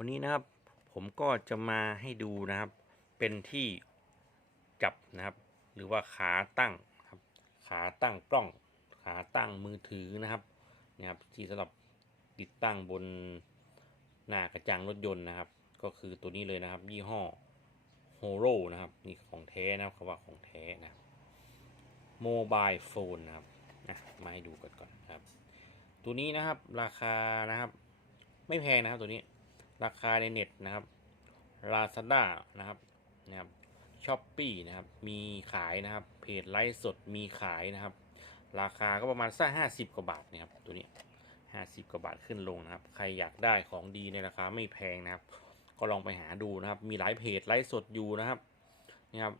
วันนี้นะครับผมก็จะมาให้ดูนะครับ เป็นที่จับนะครับ หรือว่าขาตั้งครับขาตั้งกล้อง ขาตั้งมือถือนะครับนี่ครับที่สำหรับติดตั้งบนหน้ากระจังรถยนต์นะครับ ก็คือตัวนี้เลยนะครับ ยี่ห้อโฮโรนะครับนี่ของแท้นะครับคำว่าของแท้นะครับโมบายโฟนนะครับอะมาให้ดูกันก่อนครับ ตัวนี้นะครับราคานะครับ ไม่แพงนะครับตัวนี้ ราคาในเน็ตนะครับ Lazada นะครับนะครับช้อปปีนะครับ มีขายนะครับ เพจไลฟ์สดมีขายนะครับ ราคาก็ประมาณสักห้าสิบกว่าบาทนะครับ ตัวนี้ห้าสิบกว่าบาทขึ้นลงนะครับ ใครอยากได้ของดีในราคาไม่แพงนะครับ ก็ลองไปหาดูนะครับ มีหลายเพจไลฟ์สดอยู่นะครับนี่ครับ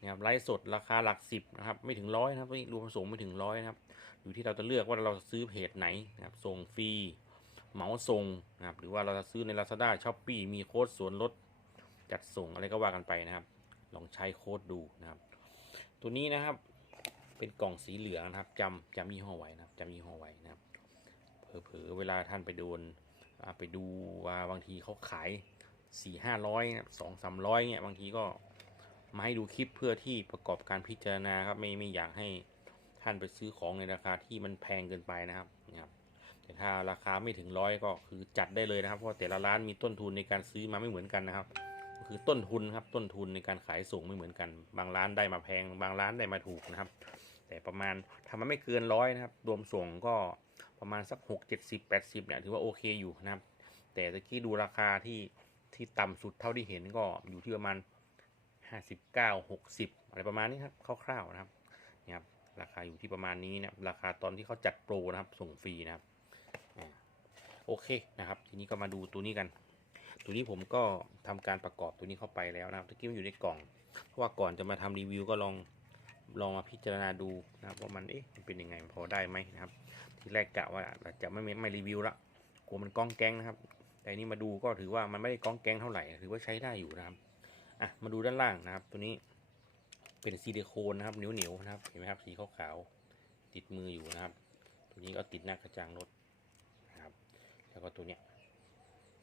นี่ครับไลฟ์สดราคาหลักสิบนะครับ ไม่ถึงร้อยนะครับรวมส่งไม่ถึงร้อยนะครับ อยู่ที่เราจะเลือกว่าเราซื้อเพจไหนนะครับ ส่งฟรี เหมาส่งนะครับ หรือว่าเราจะซื้อใน Lazada s h o p e e มีโค้ดส่วนลดจัดส่งอะไรก็ว่ากันไปนะครับ ลองใช้โค้ดดูนะครับ ตัวนี้นะครับเป็นกล่องสีเหลืองนะครับจำจำยี่ห้อไว้นะครับจำยี่ห้อไว้นะครับเผลอๆเวลาท่านไปโดนไปดูว่าบางทีเขาขายสี่ห้าร้อยสองสามร้อยเนี่ยบางทีก็มาให้ดูคลิปเพื่อที่ประกอบการพิจารณาครับไม่ไม่อยากให้ท่านไปซื้อของในราคาที่มันแพงเกินไปนะครับนะครับ แต่ถ้าราคาไม่ถึงร้อยก็คือจัดได้เลยนะครับ เพราะแต่ละร้านมีต้นทุนในการซื้อมาไม่เหมือนกันนะครับ ก็คือต้นทุนครับต้นทุนในการขายส่งไม่เหมือนกัน บางร้านได้มาแพง บางร้านได้มาถูกนะครับ แต่ประมาณทำมาไม่เกินร้อยนะครับ รวมส่งก็ประมาณสักหกเจ็ดสิบแปดสิบเนี่ยถือว่าโอเคอยู่นะครับ แต่ตะกี้ดูราคาที่ที่ต่ำสุดเท่าที่เห็นก็อยู่ที่ประมาณห้าสิบเก้าหกสิบอะไรประมาณนี้ครับคร่าวๆนะครับนี่ครับราคาอยู่ที่ประมาณนี้นะครับราคาตอนที่เขาจัดโปรนะครับส่งฟรีนะครับ โอเคนะครับ ทีนี้ก็มาดูตัวนี้กัน ตัวนี้ผมก็ทำการประกอบตัวนี้เข้าไปแล้วนะครับตะกี้มันอยู่ในกล่อง เพราะว่าก่อนจะมาทำรีวิวก็ลองลองมาพิจารณาดูนะครับว่ามันเอ๊ะมันเป็นยังไงพอได้ไหมนะครับ ทีแรกกะว่าจะไม่ไม่ไม่รีวิวละกลัวมันก้องแกงนะครับ แต่นี่มาดูก็ถือว่ามันไม่ได้ก้องแกงเท่าไหร่ถือว่าใช้ได้อยู่นะครับอะมาดูด้านล่างนะครับ ตัวนี้เป็นซิลิโคนนะครับเหนียวๆนะครับเห็นไหมครับสีขาวๆติดมืออยู่นะครับ ตัวนี้ก็ติดหน้ากระจังรถ แล้วก็ตัวเนี้ย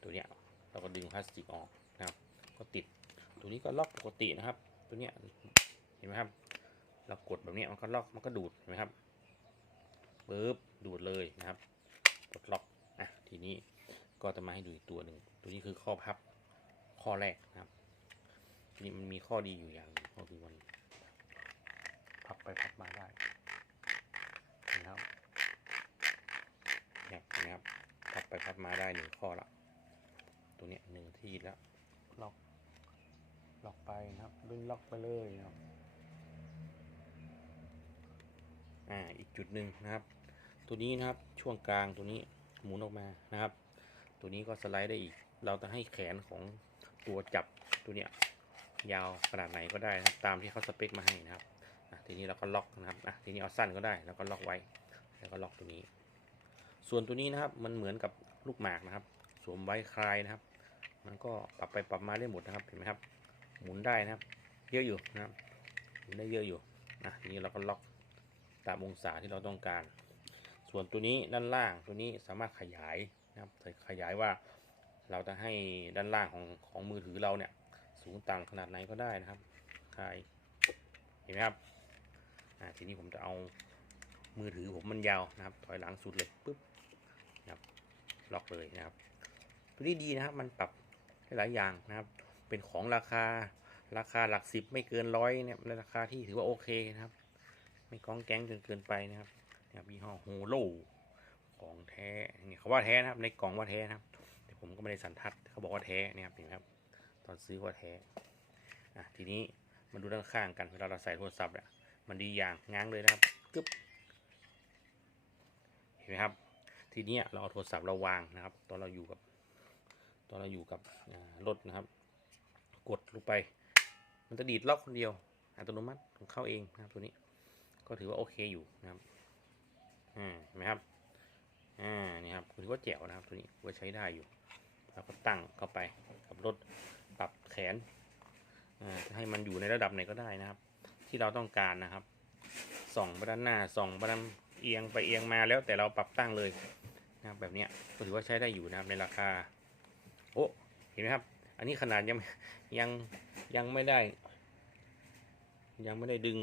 ตัวเนี้ยเราก็ดึงพลาสติกออกนะครับ ก็ติดตัวนี้ก็ล็อกปกตินะครับ ตัวเนี้ยเห็นไหมครับเรากดแบบเนี้ยมันก็ล็อกมันก็ดูดเห็นไหมครับปึ๊บดูดเลยนะครับกดล็อกอะทีนี้ก็จะมาให้ดูอีกตัวหนึ่งตัวนี้คือข้อพับข้อแรกนะครับทีนี้มันมีข้อดีอยู่อย่างหนึ่งก็คือมันพับไปพับ เนี่ยนะครับพับไปพับ มาได้หนึ่งข้อละ ตัวเนี้ยหนึ่งที่แล้ว ล็อก ล็อกไปนะครับ ดึงล็อกไปเลยนะครับ อ่า อีกจุดหนึ่งนะครับ ตัวนี้นะครับ ช่วงกลางตัวนี้หมุนออกมานะครับ ตัวนี้ก็สไลด์ได้อีก เราจะให้แขนของตัวจับตัวเนี้ยยาวขนาดไหนก็ได้นะครับ ตามที่เขาสเปคมาให้นะครับทีนี้เราก็ล็อกนะครับทีนี้เอาสั้นก็ได้ แล้วก็ล็อกไว้ แล้วก็ล็อกตัวนี้ ส่วนตัวนี้นะครับ มันเหมือนกับ ลูกหมากนะครับ สวมไว้คลายนะครับ มันก็ปรับไปปรับมาได้หมดนะครับเห็นไหมครับ หมุนได้นะครับ เยอะอยู่นะครับหมุนได้เยอะอยู่อะนี้เราก็ล็อกตามองศาที่เราต้องการ ส่วนตัวนี้ด้านล่างตัวนี้สามารถขยายนะครับขยายว่าเราจะให้ด้านล่างของของมือถือเราเนี่ยสูงต่ำขนาดไหนก็ได้นะครับคลายเห็นไหมครับอ่าทีนี้ผมจะเอามือถือผมมันยาวนะครับ ถอยหลังสุดเลยปุ๊บ ล็อกเลยนะครับตัวนี้ดีนะครับ มันปรับได้หลายอย่างนะครับ เป็นของราคาราคาหลักสิบไม่เกินร้อยเนี่ยราคาที่ถือว่าโอเคนะครับ ไม่ก้องแก๊งจนเกินไปนะครับนะครับยี่ห้อโฮโลของแท้เนี่ยเขาว่าแท้นะครับ ในกล่องว่าแท้นะครับ แต่ผมก็ไม่ได้สันทัดเขาบอกว่าแท้นี่ครับเห็นไหมครับ ตอนซื้อว่าแท้อะทีนี้มาดูด้านข้างกันเวลาเราใส่โทรศัพท์เนี่ยมันดีอย่างง้างเลยนะครับกึ๊บเห็นไหมครับ ทีนี้เราเอาโทรศัพท์เราวางนะครับ ตอนเราอยู่กับตอนเราอยู่กับรถนะครับ กดลงไป มันจะดีดล็อกคนเดียว อัตโนมัติของเข้าเองนะครับตัวนี้ ก็ถือว่าโอเคอยู่นะครับอ่าเห็นไหมครับอ่านี่ครับถือว่าแจ๋วนะครับตัวนี้ว่าใช้ได้อยู่เราก็ตั้งเข้าไปกับรถปรับแขนอ่าให้มันอยู่ในระดับไหนก็ได้นะครับ ที่เราต้องการนะครับส่องไปด้านหน้าส่องไปด้านเอียงไปเอียงมาแล้วแต่เราปรับตั้งเลย นะครับแบบเนี้ยก็ถือว่าใช้ได้อยู่นะครับในราคา โอ้เห็นไหมครับ อันนี้ขนาดยังยังยังไม่ได้ ยังไม่ได้ดึง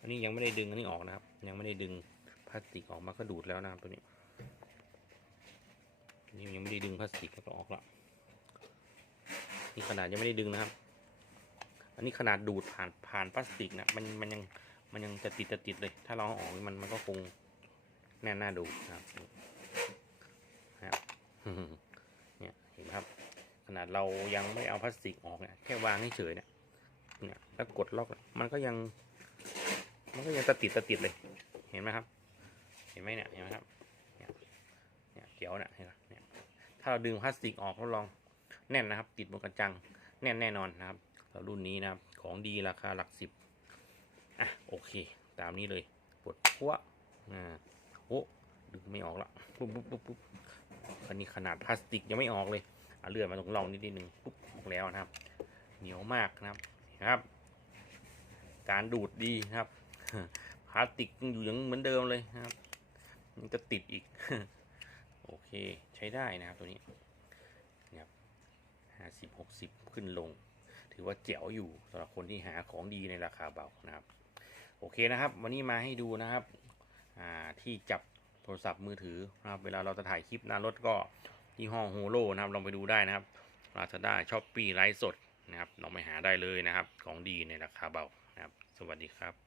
อันนี้ยังไม่ได้ดึงอันนี้ออกนะครับ ยังไม่ได้ดึงพลาสติกออกมาก็ดูดแล้วนะครับตัวนี้นี่ยังไม่ได้ดึงพลาสติกก็ออกละนี่ขนาดยังไม่ได้ดึงนะครับ อันนี้ขนาดดูดผ่านผ่านพลาสติกนะมันมันยังมันยังจะติดจะติดเลย ถ้าเราอออกมันมันก็คงแน่นหน้าดูนะครับ เนี่ยเห็นไหมครับ ขนาดเรายังไม่เอาพลาสติกออกเนี่ยแค่วางเฉยเนี่ยเนี่ยแล้วกดล็อกมันก็ยัง มันก็ยังตะติดตะติดเลย เห็นไหมครับ เห็นไหมเนี่ยเห็นไหมครับเนี่ยเนี่ยเดี๋ยวเนี่ยเห็นไหมเนี่ยถ้าเราดึงพลาสติกออกเราลองแน่นนะครับ ติดบนกระจังแน่นแน่นอนนะครับแล้วรุ่นนี้นะครับของดีราคาหลักสิบอะโอเค ตามนี้เลยปวดพัวอ่าโอ้ดึงไม่ออกละปุ๊บปุ๊บปุ๊บปุ๊บ อันนี้ขนาดพลาสติกยังไม่ออกเลยอะเลื่อนมาตรงร่องนิดนึงปุ๊บออกแล้วนะครับ เหนียวมากนะครับนะครับ การดูดดีนะครับพลาสติกยังอยู่อย่างเหมือนเดิมเลยนะครับมันจะติดอีก โอเคใช้ได้นะครับตัวนี้นะครับห้าสิบหกสิบขึ้นลง ถือว่าเจ๋วอยู่สำหรับคนที่หาของดีในราคาเบานะครับ โอเคนะครับ วันนี้มาให้ดูนะครับที่จับ โทรศัพท์มือถือนะครับ เวลาเราจะถ่ายคลิปหน้ารถก็ยี่ห้อโฮโลนะครับ ลองไปดูได้นะครับลาซาด้าช้อปปี้ไลฟ์สดนะครับลองไปหาได้เลยนะครับ ของดีในราคาเบานะครับ สวัสดีครับ